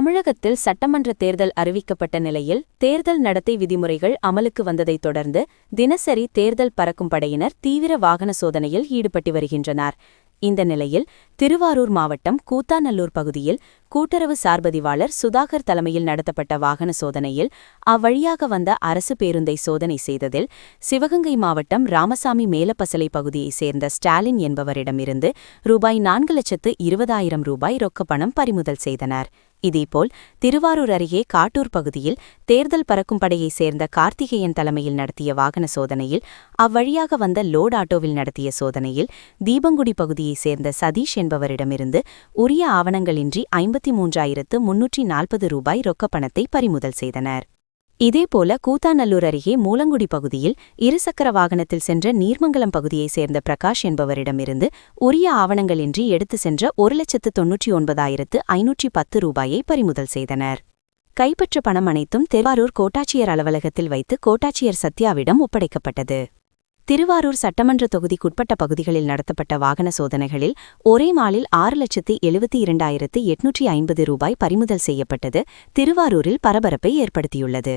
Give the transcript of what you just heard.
தமிழகத்தில் சட்டமன்ற தேர்தல் அறிவிக்கப்பட்ட நிலையில் தேர்தல் நடத்தை விதிமுறைகள் அமலுக்கு வந்ததைத் தொடர்ந்து தினசரி தேர்தல் பறக்கும் படையினர் தீவிர வாகன சோதனையில் ஈடுபட்டு வருகின்றனர். இந்த நிலையில் திருவாரூர் மாவட்டம் கூத்தாநல்லூர் பகுதியில் கூட்டுறவு சார்பதிவாளர் சுதாகர் தலைமையில் நடத்தப்பட்ட வாகன சோதனையில் அவ்வழியாக வந்த அரசு பேருந்தை சோதனை செய்ததில் சிவகங்கை மாவட்டம் ராமசாமி மேலப்பசலை பகுதியைச் சேர்ந்த ஸ்டாலின் என்பவரிடமிருந்து ரூபாய் 4,20,000 ரொக்கப்பணம் பறிமுதல் செய்தனர். இதேபோல் திருவாரூர் அருகே காட்டூர் பகுதியில் தேர்தல் பறக்கும் படையைச் சேர்ந்த கார்த்திகேயன் தலைமையில் நடத்திய வாகன சோதனையில் அவ்வழியாக வந்த லோட் ஆட்டோவில் நடத்திய சோதனையில் தீபங்குடி பகுதியைச் சேர்ந்த சதீஷ் என்பவரிடமிருந்து உரிய ஆவணங்களின்றி 53,340 ரொக்கப்பணத்தை பறிமுதல் செய்தனர். இதேபோல கூத்தாநல்லூர் அருகே மூலங்குடி பகுதியில் இருசக்கர வாகனத்தில் சென்ற நீர்மங்கலம் பகுதியைச் சேர்ந்த பிரகாஷ் என்பவரிடமிருந்து உரிய ஆவணங்களின்றி எடுத்து சென்ற 1,99,510 பறிமுதல் செய்தனர். கைப்பற்ற பணம் அனைத்தும் திருவாரூர் கோட்டாட்சியர் அலுவலகத்தில் வைத்து கோட்டாட்சியர் சத்யாவிடம் ஒப்படைக்கப்பட்டது. திருவாரூர் சட்டமன்ற தொகுதிக்குட்பட்ட பகுதிகளில் நடத்தப்பட்ட வாகன சோதனைகளில் ஒரே நாளில் 6,72,850 பறிமுதல் செய்யப்பட்டது திருவாரூரில் பரபரப்பை ஏற்படுத்தியுள்ளது.